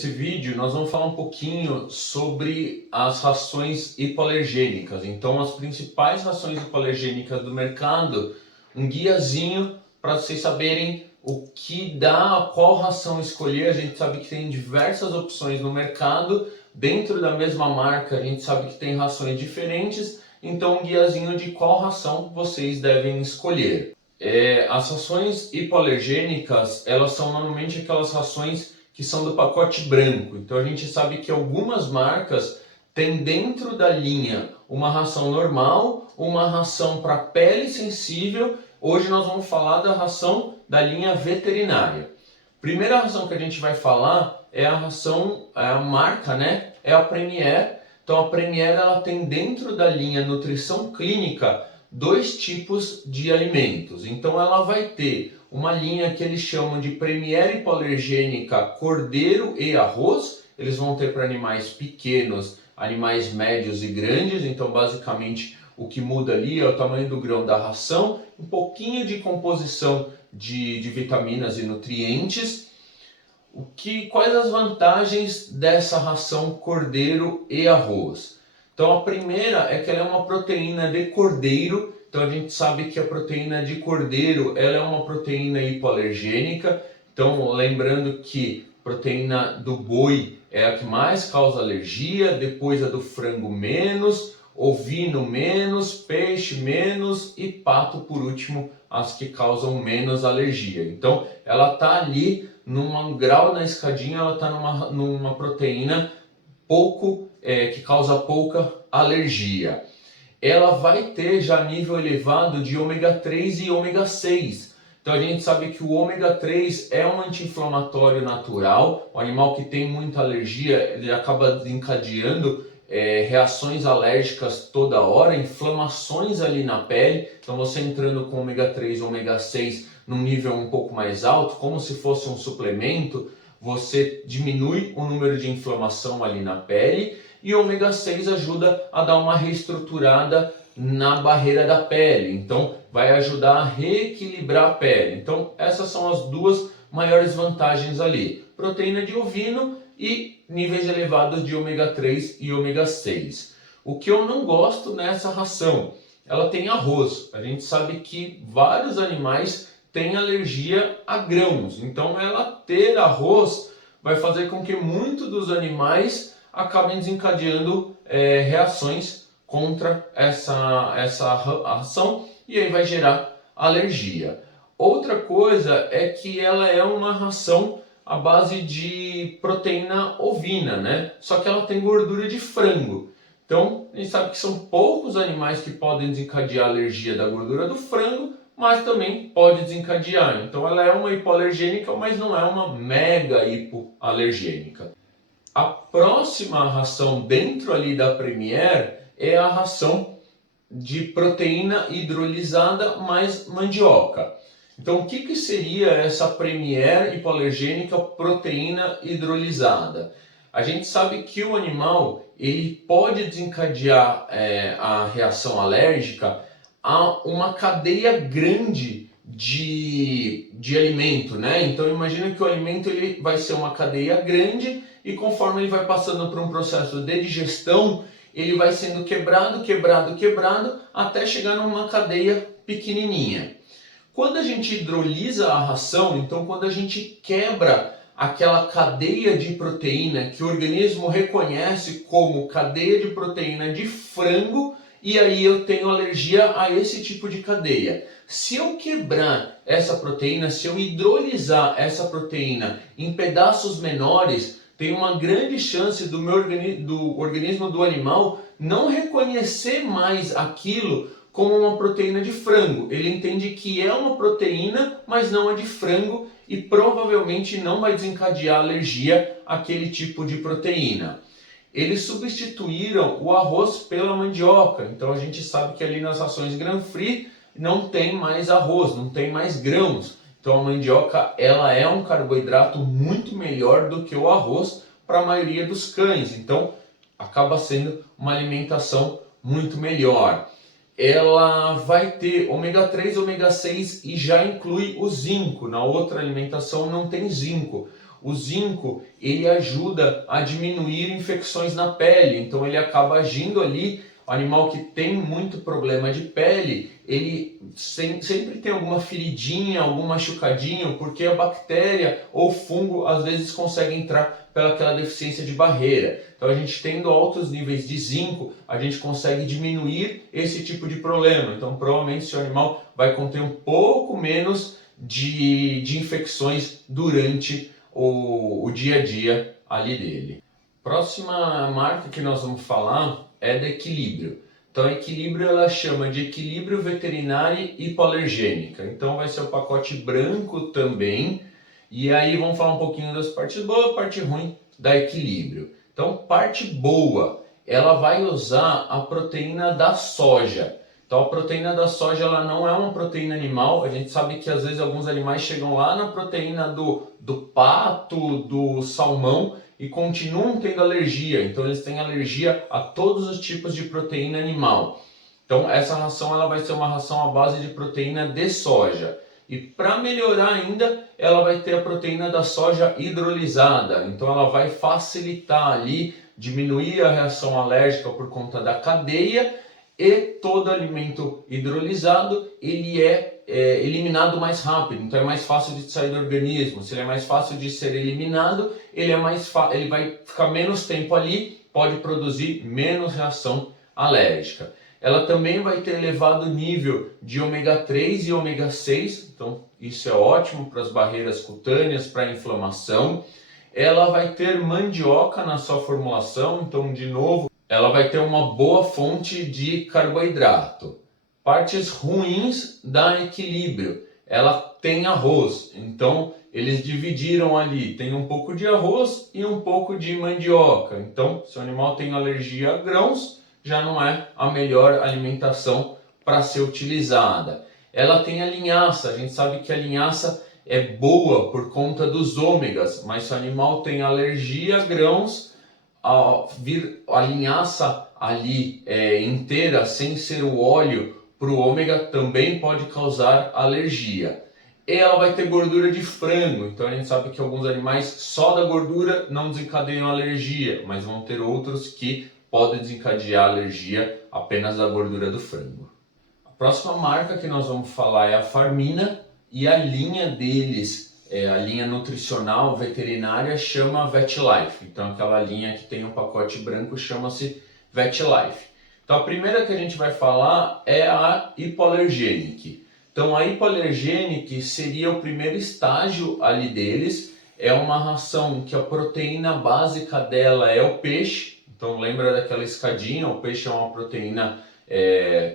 Nesse vídeo nós vamos falar um pouquinho sobre as rações hipoalergênicas. Então, as principais rações hipoalergênicas do mercado, um guiazinho para vocês saberem o que dá, qual ração escolher. A gente sabe que tem diversas opções no mercado, dentro da mesma marca a gente sabe que tem rações diferentes, então um guiazinho de qual ração vocês devem escolher. As rações hipoalergênicas, elas são normalmente aquelas rações que são do pacote branco. Então a gente sabe que algumas marcas têm dentro da linha uma ração normal, uma ração para pele sensível. Hoje nós vamos falar da ração da linha veterinária. Primeira ração que a gente vai falar é a ração, a marca, né? É a Premier. Então a Premier, ela tem dentro da linha nutrição clínica dois tipos de alimentos. Então ela vai ter uma linha que eles chamam de Premier hipoalergênica cordeiro e arroz. Eles vão ter para animais pequenos, animais médios e grandes. Então basicamente o que muda ali é o tamanho do grão da ração, um pouquinho de composição de vitaminas e nutrientes. Quais as vantagens dessa ração cordeiro e arroz? Então a primeira é que ela é uma proteína de cordeiro. Então a gente sabe que a proteína de cordeiro ela é uma proteína hipoalergênica. Então lembrando que a proteína do boi é a que mais causa alergia, depois a do frango menos, ovino menos, peixe menos e pato por último as que causam menos alergia. Então ela está ali num grau na escadinha, ela está numa proteína que causa pouca alergia. Ela vai ter já nível elevado de ômega 3 e ômega 6. Então a gente sabe que o ômega 3 é um anti-inflamatório natural. O animal que tem muita alergia, ele acaba desencadeando reações alérgicas toda hora, inflamações ali na pele. Então você entrando com ômega 3 e ômega 6 num nível um pouco mais alto, como se fosse um suplemento, você diminui o número de inflamação ali na pele, e o ômega 6 ajuda a dar uma reestruturada na barreira da pele, então vai ajudar a reequilibrar a pele. Então essas são as duas maiores vantagens ali, proteína de ovino e níveis elevados de ômega 3 e ômega 6. O que eu não gosto nessa ração, ela tem arroz. A gente sabe que vários animais têm alergia a grãos, então ela ter arroz vai fazer com que muitos dos animais acabem desencadeando reações contra essa ração e aí vai gerar alergia. Outra coisa é que ela é uma ração à base de proteína ovina, né? Só que ela tem gordura de frango. Então a gente sabe que são poucos animais que podem desencadear alergia da gordura do frango, mas também pode desencadear. Então ela é uma hipoalergênica, mas não é uma mega hipoalergênica. A próxima ração dentro ali da Premier é a ração de proteína hidrolisada mais mandioca. Então o que seria essa Premier hipoalergênica proteína hidrolisada? A gente sabe que o animal ele pode desencadear a reação alérgica a uma cadeia grande de alimento, né? Então imagina que o alimento ele vai ser uma cadeia grande e conforme ele vai passando por um processo de digestão, ele vai sendo quebrado até chegar numa cadeia pequenininha. Quando a gente hidrolisa a ração, então quando a gente quebra aquela cadeia de proteína que o organismo reconhece como cadeia de proteína de frango, e aí eu tenho alergia a esse tipo de cadeia. Se eu quebrar essa proteína, se eu hidrolisar essa proteína em pedaços menores, tem uma grande chance do organismo do animal não reconhecer mais aquilo como uma proteína de frango. Ele entende que é uma proteína, mas não é de frango e provavelmente não vai desencadear alergia àquele tipo de proteína. Eles substituíram o arroz pela mandioca, então a gente sabe que ali nas rações grain-free não tem mais arroz, não tem mais grãos. Então a mandioca ela é um carboidrato muito melhor do que o arroz para a maioria dos cães, então acaba sendo uma alimentação muito melhor. Ela vai ter ômega 3, ômega 6 e já inclui o zinco. Na outra alimentação não tem zinco. o zinco ele ajuda a diminuir infecções na pele, então ele acaba agindo ali. O animal que tem muito problema de pele, ele sempre tem alguma feridinha, algum machucadinho, porque a bactéria ou fungo às vezes consegue entrar pelaquela deficiência de barreira. Então a gente tendo altos níveis de zinco, a gente consegue diminuir esse tipo de problema. Então provavelmente seu animal vai conter um pouco menos de infecções durante o dia a dia ali dele. Próxima marca que nós vamos falar é da Equilíbrio. Então a Equilíbrio ela chama de Equilíbrio Veterinário Hipoalergênica. Então vai ser o pacote branco também. E aí vamos falar um pouquinho das partes boas e parte ruim da Equilíbrio. Então parte boa, ela vai usar a proteína da soja. Então a proteína da soja ela não é uma proteína animal. A gente sabe que às vezes alguns animais chegam lá na proteína do pato, do salmão e continuam tendo alergia. Então eles têm alergia a todos os tipos de proteína animal. Então essa ração ela vai ser uma ração à base de proteína de soja. E para melhorar ainda, ela vai ter a proteína da soja hidrolisada. Então ela vai facilitar ali, diminuir a reação alérgica por conta da cadeia. E todo alimento hidrolisado ele é eliminado mais rápido, então é mais fácil de sair do organismo. Se ele é mais fácil de ser eliminado, ele vai ficar menos tempo ali, pode produzir menos reação alérgica. Ela também vai ter elevado nível de ômega 3 e ômega 6, então isso é ótimo para as barreiras cutâneas, para a inflamação. Ela vai ter mandioca na sua formulação, então de novo ela vai ter uma boa fonte de carboidrato. Partes ruins da Equilíbrio, ela tem arroz, então eles dividiram ali, tem um pouco de arroz e um pouco de mandioca. Então, se o animal tem alergia a grãos, já não é a melhor alimentação para ser utilizada. Ela tem a linhaça, a gente sabe que a linhaça é boa por conta dos ômegas, mas se o animal tem alergia a grãos, a linhaça ali inteira, sem ser o óleo, para o ômega também pode causar alergia. E ela vai ter gordura de frango, então a gente sabe que alguns animais só da gordura não desencadeiam alergia, mas vão ter outros que podem desencadear alergia apenas da gordura do frango. A próxima marca que nós vamos falar é a Farmina, e a linha deles, a linha nutricional veterinária, chama VetLife. Então aquela linha que tem um pacote branco chama-se VetLife. Então a primeira que a gente vai falar é a Hypoallergenic. Então a Hypoallergenic seria o primeiro estágio ali deles. É uma ração que a proteína básica dela é o peixe. Então lembra daquela escadinha, o peixe é uma proteína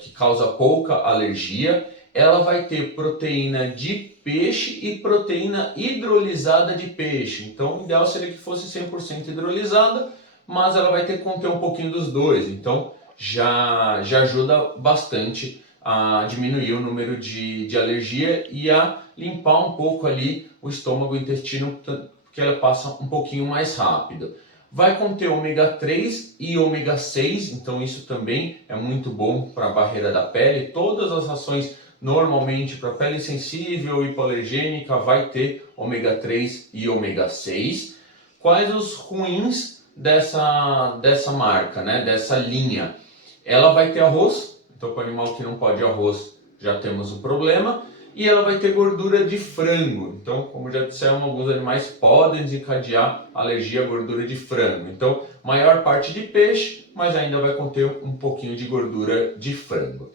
que causa pouca alergia. Ela vai ter proteína de peixe e proteína hidrolisada de peixe. Então o ideal seria que fosse 100% hidrolisada, mas ela vai ter que conter um pouquinho dos dois. Então já ajuda bastante a diminuir o número de alergia e a limpar um pouco ali o estômago e o intestino, porque ela passa um pouquinho mais rápido. Vai conter ômega 3 e ômega 6, então isso também é muito bom para a barreira da pele. Todas as rações normalmente para pele sensível e hipoalergênica vai ter ômega 3 e ômega 6. Quais os ruins dessa marca, né? Dessa linha? Ela vai ter arroz, então para o animal que não pode arroz já temos um problema. E ela vai ter gordura de frango, então como já disseram, alguns animais podem desencadear alergia à gordura de frango. Então maior parte de peixe, mas ainda vai conter um pouquinho de gordura de frango.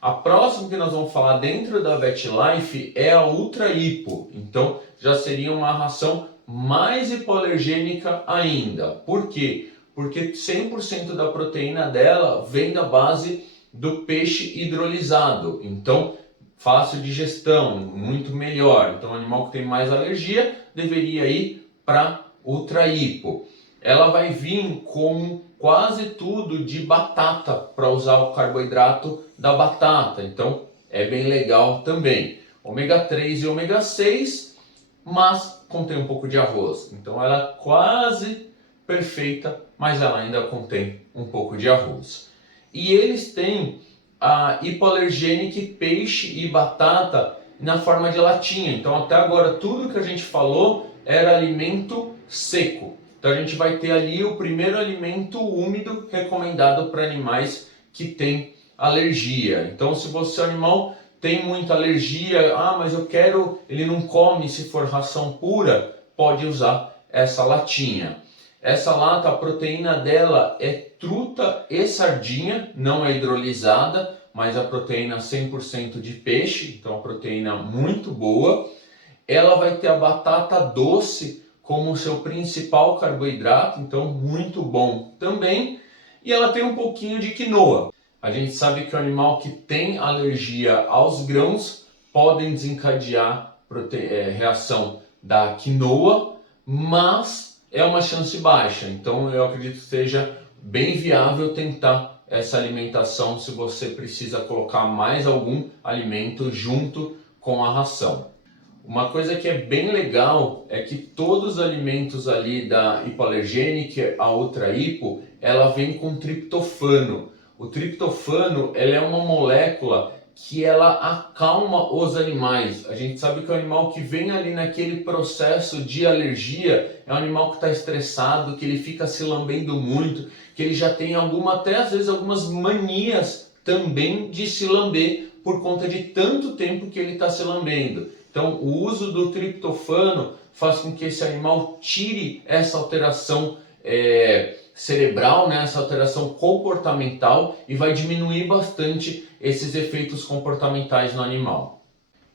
A próxima que nós vamos falar dentro da VetLife é a Ultra Hipo, então já seria uma ração mais hipoalergênica ainda. Por quê? Porque 100% da proteína dela vem da base do peixe hidrolisado, então fácil digestão, muito melhor. Então o animal que tem mais alergia deveria ir para Ultra Hipo. Ela vai vir com quase tudo de batata para usar o carboidrato da batata, então é bem legal também. Ômega 3 e ômega 6, mas contém um pouco de arroz, então ela é quase perfeita, mas ela ainda contém um pouco de arroz. E eles têm a Hypoallergenic peixe e batata na forma de latinha, então até agora tudo que a gente falou era alimento seco. Então a gente vai ter ali o primeiro alimento úmido recomendado para animais que têm alergia. Então se você animal tem muita alergia, mas ele não come se for ração pura, pode usar essa latinha. Essa lata, a proteína dela é truta e sardinha, não é hidrolisada, mas a proteína 100% de peixe, então a proteína muito boa. Ela vai ter a batata doce como seu principal carboidrato, então muito bom também. E ela tem um pouquinho de quinoa. A gente sabe que o animal que tem alergia aos grãos podem desencadear reação da quinoa, mas é uma chance baixa. Então eu acredito que seja bem viável tentar essa alimentação se você precisa colocar mais algum alimento junto com a ração. Uma coisa que é bem legal é que todos os alimentos ali da hipoalergênica, a outra hipo, ela vem com triptofano. O triptofano, ela é uma molécula que ela acalma os animais. A gente sabe que o animal que vem ali naquele processo de alergia é um animal que está estressado, que ele fica se lambendo muito, que ele já tem até às vezes algumas manias também de se lamber por conta de tanto tempo que ele está se lambendo. Então, o uso do triptofano faz com que esse animal tire essa alteração cerebral, né, essa alteração comportamental, e vai diminuir bastante esses efeitos comportamentais no animal.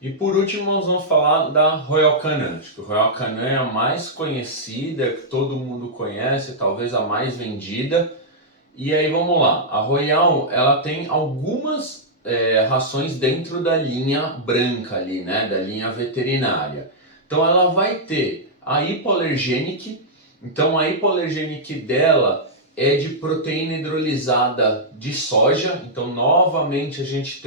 E por último, nós vamos falar da Royal Canin. Acho que a Royal Canin é a mais conhecida, que todo mundo conhece, talvez a mais vendida. E aí vamos lá, a Royal, ela tem algumas rações dentro da linha branca ali, né, da linha veterinária. Então ela vai ter a hipoalergenic. Então a hipoalergenic dela é de proteína hidrolisada de soja. Então novamente a gente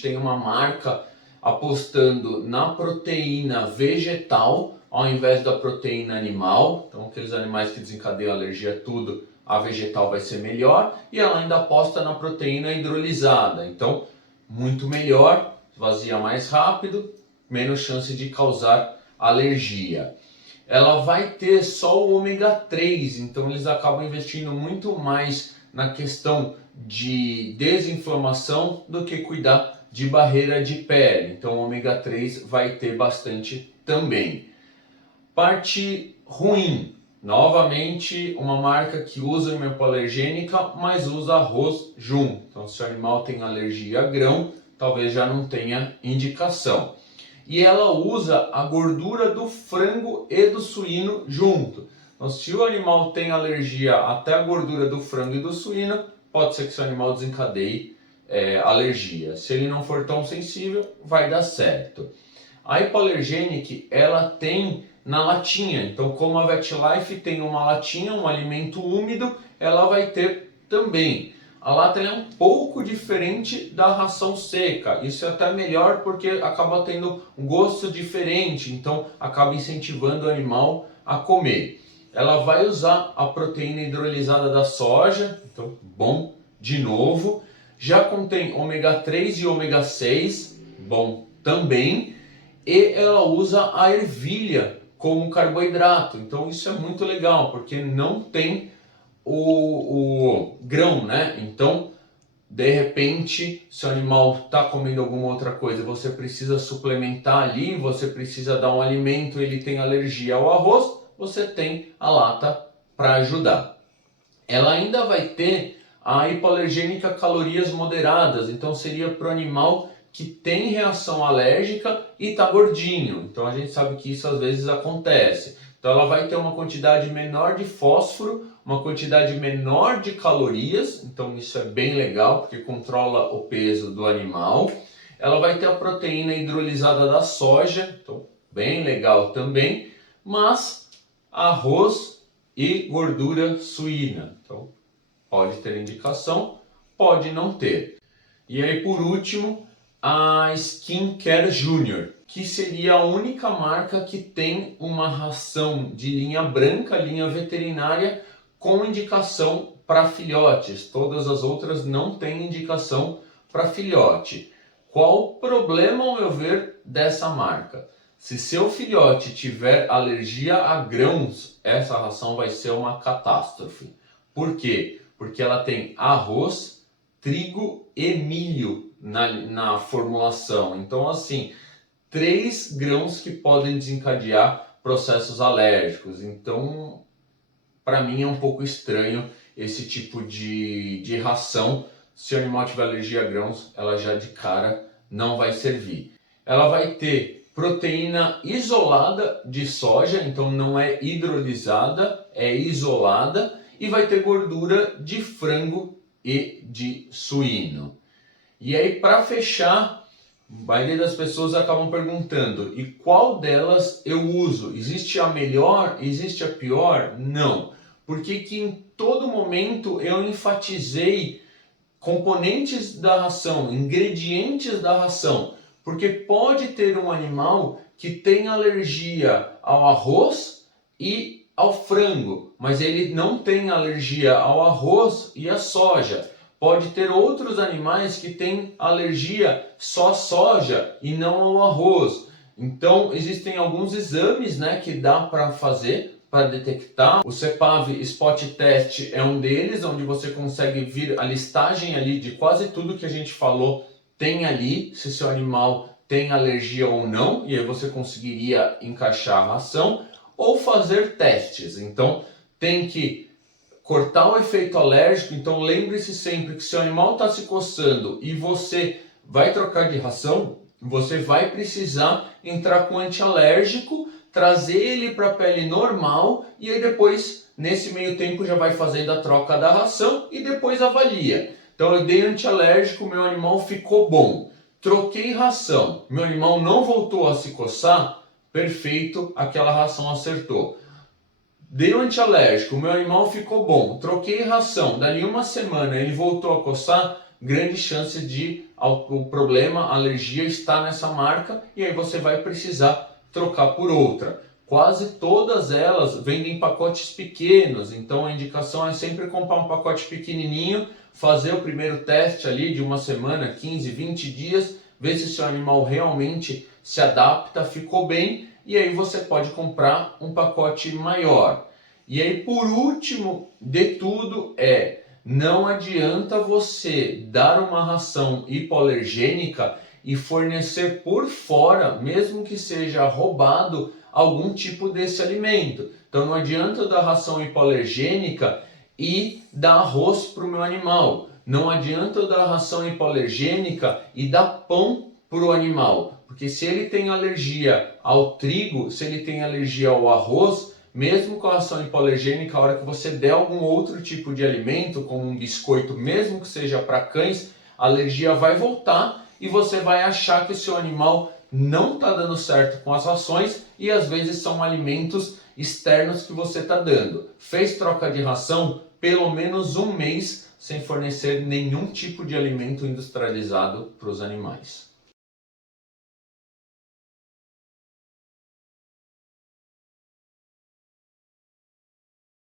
tem uma marca apostando na proteína vegetal ao invés da proteína animal. Então aqueles animais que desencadeiam alergia tudo, a vegetal vai ser melhor, e ela ainda aposta na proteína hidrolisada, então muito melhor, esvazia mais rápido, menos chance de causar alergia. Ela vai ter só o ômega 3, então eles acabam investindo muito mais na questão de desinflamação do que cuidar de barreira de pele, então o ômega 3 vai ter bastante também. Parte ruim. Novamente, uma marca que usa uma hipoalergênica, mas usa arroz junto. Então, se o animal tem alergia a grão, talvez já não tenha indicação. E ela usa a gordura do frango e do suíno junto. Então, se o animal tem alergia até a gordura do frango e do suíno, pode ser que seu animal desencadeie alergia. Se ele não for tão sensível, vai dar certo. A hipoalergênica, ela tem na latinha, então como a VetLife tem uma latinha, um alimento úmido, ela vai ter também. A lata é um pouco diferente da ração seca, isso é até melhor porque acaba tendo um gosto diferente, então acaba incentivando o animal a comer. Ela vai usar a proteína hidrolisada da soja, então bom de novo. Já contém ômega 3 e ômega 6, bom também. E ela usa a ervilha como carboidrato, então isso é muito legal, porque não tem o grão, né? Então, de repente, se o animal está comendo alguma outra coisa, você precisa suplementar ali, você precisa dar um alimento, ele tem alergia ao arroz, você tem a lata para ajudar. Ela ainda vai ter a hipoalergênica calorias moderadas, então seria para o animal que tem reação alérgica e está gordinho. Então a gente sabe que isso às vezes acontece. Então ela vai ter uma quantidade menor de fósforo, uma quantidade menor de calorias, então isso é bem legal porque controla o peso do animal. Ela vai ter a proteína hidrolisada da soja, então bem legal também, mas arroz e gordura suína. Então pode ter indicação, pode não ter. E aí por último, a Skincare Junior, que seria a única marca que tem uma ração de linha branca, linha veterinária, com indicação para filhotes. Todas as outras não têm indicação para filhote. Qual o problema, ao meu ver, dessa marca? Se seu filhote tiver alergia a grãos, essa ração vai ser uma catástrofe. Por quê? Porque ela tem arroz, trigo e milho na formulação. Então, assim, 3 grãos que podem desencadear processos alérgicos. Então, para mim é um pouco estranho esse tipo de ração. Se o animal tiver alergia a grãos, ela já de cara não vai servir. Ela vai ter proteína isolada de soja, então não é hidrolisada, é isolada, e vai ter gordura de frango e de suíno. E aí, para fechar, a maioria das pessoas acabam perguntando: e qual delas eu uso? Existe a melhor? Existe a pior? Não. Porque que em todo momento eu enfatizei componentes da ração, ingredientes da ração. Porque pode ter um animal que tem alergia ao arroz e ao frango, mas ele não tem alergia ao arroz e à soja. Pode ter outros animais que têm alergia só à soja e não ao arroz. Então existem alguns exames, né, que dá para fazer para detectar. O CEPAV Spot Test é um deles, onde você consegue ver a listagem ali de quase tudo que a gente falou, tem ali se seu animal tem alergia ou não, e aí você conseguiria encaixar a ração ou fazer testes. Então tem que cortar o efeito alérgico. Então lembre-se sempre que se o animal está se coçando e você vai trocar de ração, você vai precisar entrar com antialérgico, trazer ele para a pele normal, e aí depois, nesse meio tempo, já vai fazendo a troca da ração e depois avalia. Então eu dei antialérgico, meu animal ficou bom. Troquei ração, meu animal não voltou a se coçar, perfeito, aquela ração acertou. Dei um antialérgico, meu animal ficou bom. Troquei ração, dali uma semana ele voltou a coçar, grande chance de o problema, a alergia está nessa marca, e aí você vai precisar trocar por outra. Quase todas elas vendem pacotes pequenos, então a indicação é sempre comprar um pacote pequenininho, fazer o primeiro teste ali de uma semana, 15, 20 dias, ver se seu animal realmente se adapta, ficou bem, e aí você pode comprar um pacote maior. E aí, por último de tudo, não adianta você dar uma ração hipoalergênica e fornecer por fora, mesmo que seja roubado, algum tipo desse alimento. Então não adianta eu dar ração hipoalergênica e dar arroz para o meu animal. Não adianta eu dar ração hipoalergênica e dar pão para o animal. Porque se ele tem alergia ao trigo, se ele tem alergia ao arroz, mesmo com a ração hipoalergênica, a hora que você der algum outro tipo de alimento, como um biscoito, mesmo que seja para cães, a alergia vai voltar e você vai achar que o seu animal não está dando certo com as rações, e às vezes são alimentos externos que você está dando. Fez troca de ração, pelo menos um mês sem fornecer nenhum tipo de alimento industrializado para os animais.